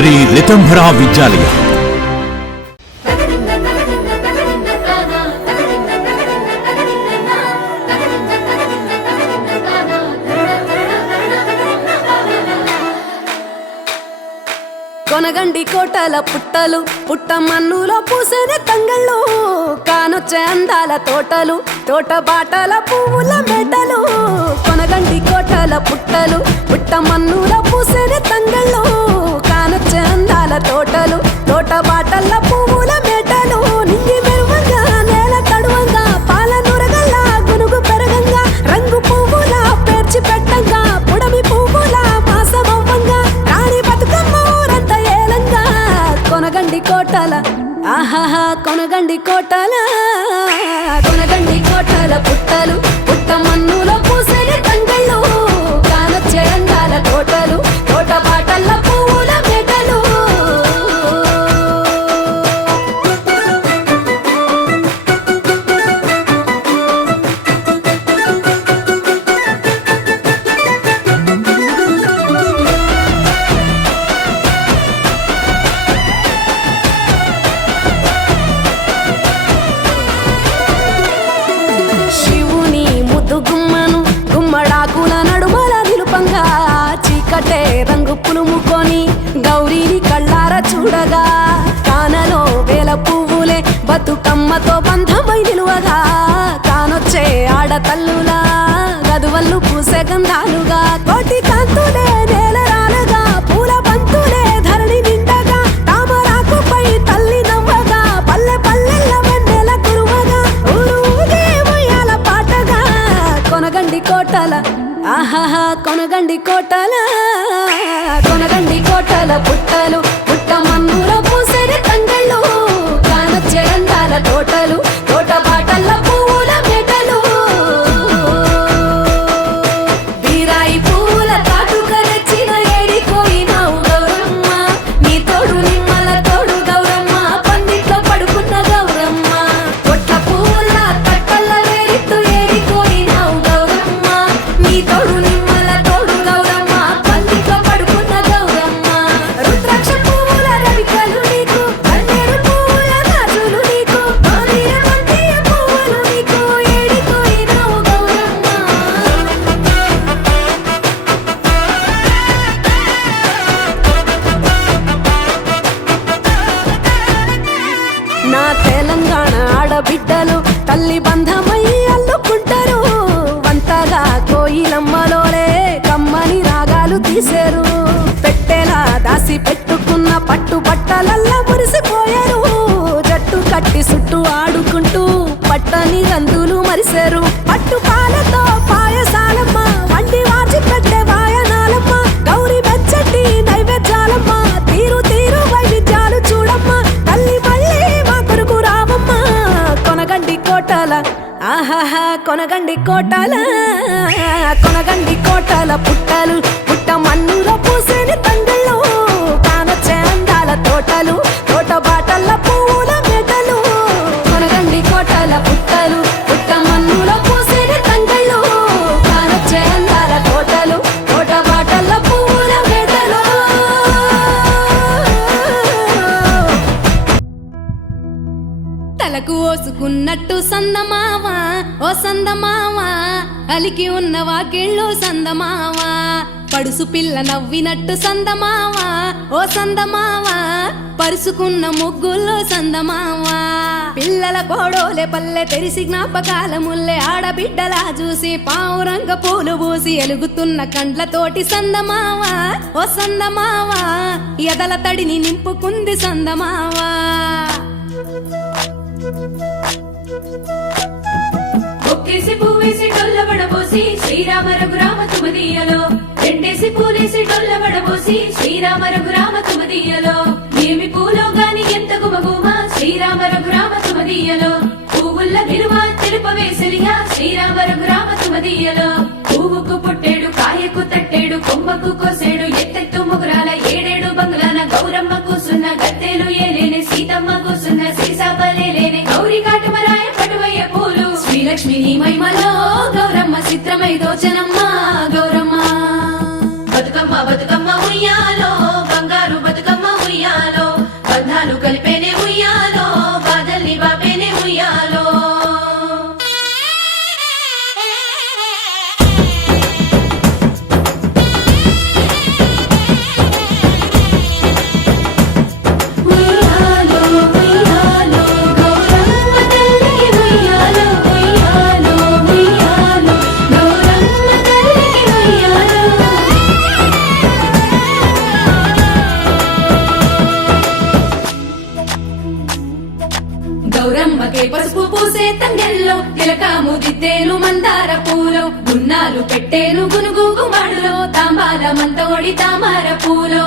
శ్రీ రితంభరా విద్యాలయ. కొనగండి కోటల పుట్టలు పుట్ట మన్నులో పూసిన తంగళ్ళు కానొచ్చే అందాల తోటలు తోట బాటల పువ్వుల మెటలు. కొనగండి కోటల పుట్టలు పుట్ట మన్నులో పూసిన తంగళ్ళు కానొచ్చే అందాల తోటలు తోట బాటల పువ్వుల మెటలు. నింగి మెరువంగా నేల తడువంగా పాల నురగల్ల గునుగు పెరగంగా రంగు పువ్వుల పేర్చి పెట్టంగా పుడమి పువ్వుల మాసమవ్వంగా రాణి బతుకమ్మ ఊరంతా ఏలంగా. కొనగండి కోటల ఆహాహా కొనగండి కోటల కొనగండి కోటల పుట్టలు పుట్ట మన్నులో పూసిన తంగళ్ళు కానొచ్చే అందాల తోటలు తోట బాటల్ల పువ్వుల మెటలు. శివుని ముద్దు గుమ్మను గుమ్మడాకుల నడుమల నిలుపంగా చీకటే రంగు పులుముకొని గౌరీని కళ్ళార చూడగా కానలో వేల పువ్వులే బతుకమ్మతో బంధమై నిలువగా కానొచ్చే ఆడతల్లులా గదువల్లు పూసే గంధాలుగా కోటి కాంతులే నేల రాలగా పూల బంతులే ధరణి నిండగా తామరాకుపై తల్లి నవ్వగా పల్లె పల్లెల్ల వెన్నెల కురువగా ఊరే ఉయ్యాల పాటగా. కొనగండి కోటల ఆహాహా కొనగండి కోటల కొనగండి కోటల పుట్టలు పుట్ట మన్నులో పూసిన తంగళ్ళు కానొచ్చే అందాల తోటలు తోట బాటల్ల పువ్వుల మెటలు. బీరాయి పూల తాటుక రెచ్చిన ఏడిపోయినావు గౌరమ్మ నీ తోడు నిమ్మల తోడు గౌరమ్మ పందిట్లో పడుకున్న గౌరమ్మ పొట్ల పూల తట్టల్ల వేరిట్టు ఏడిపోయినావు గౌరమ్మ నీ తోడు నిమ్మల తోడు గౌరమ్మ పందిట్లో పడుకున్న గౌరమ్మ. రుద్రాక్ష పువ్వుల రవికలు నీకు కన్నేరు పువ్వుల గాజులు నీకు మామిడి పువ్వులు నీకు ఏడిపోయినావు గౌరమ్మ. నా తెలంగాణ ఆడబిడ్డలు తల్లి బంధమై అల్లుకుంటారు వంతగా కోయిలమ్మలోలే కమ్మని రాగాలు తీశారు. పెట్టేలా దాసి పెట్టుకున్న పట్టు బట్టలల్లా మురిసిపోయారు. జట్టు కట్టి చుట్టూ ఆడుకుంటూ పట్టని రందులు మరిశారు. పట్టు పాలతో పాయసాలమ్మ వండి వాచి పెట్టే వాయనాలమ్మ గౌరీ బెచ్చటి నైవేద్యాలమ్మ తీరు తీరు వైవిధ్యాలు చూడమ్మ తల్లి మళ్ళీ మా కొరకు రావమ్మ. కొనగండి కోటల ఆహాహా కొనగండి కోటల కొనగండి కోటల పుట్టలు పుట్ట మన్నులో పూసిన తంగళ్ళు కానొచ్చే అందాల తోటలు తోట బాటల్ల పువ్వుల మెటలు. కొనగండి కోటల పుట్టలు పుట్ట మన్నులో పూసిన తంగళ్ళు కానొచ్చే అందాల తోటలు తోట బాటల్ల పువ్వుల మెటలు. తలకు ఓసుకున్నట్టు సందమావా ఓ సందమావా అలికి ఉన్న వాకిళ్ళు సందమావా పడుసు పిల్ల నవ్వినట్టు సందమావా ఓ సందమావా పరుసుకున్న ముగ్గుల్లో సందమావా. పిల్లల కోడోలే పల్లె తెరిసి జ్ఞాపకాల ముల్లె ఆడబిడ్డలా చూసి పావురంగ పూలు పూసి ఎలుగుతున్న కండ్లతోటి సందమావా ఓ సందమావా ఎదల తడిని నింపుకుంది సందమావా. ఒక్కేసి పువ్వేసి డొల్లబడబోసి శ్రీరామ రఘురామ తుమదీయలో రెండేసి పూలేసి డొల్లబడబోసి శ్రీరామ రఘురామ తుమదీయలో ఏమి పూలో గాని ఎంత గుమగుమ శ్రీరామ రఘురామ తుమదీయలో పువ్వుల్ల విలువ తెలుపవేసలిగా శ్రీరామ రఘురామ తుమదీయలో పువ్వుకు పుట్టేడు కాయకు తట్టేడు కొమ్మకు కోసేడు ఎత్తెత్తు ముగురాల ఏడేడు బంగ్లాన గౌరమ్మ కూసున్న గత్తెలు ఏలేనే సీతమ్మ కూసున్న సీసాపలేలేనే గౌరీ కాటమరాయ పటువయ్య పూలు శ్రీలక్ష్మి నీ మహిమలో గౌరమ్మ చిత్రమై దోచనమ్మ గౌరమ్మ. బతుకమ్మ బతుకమ్మ ఉయ్యాలో బంగారు బతుకమ్మ తిలకాము దిద్దేను మందార పూలో గున్నాలు పెట్టేను గునుగు గుమాడులో తాంబాల మంతోడి తామర పూలో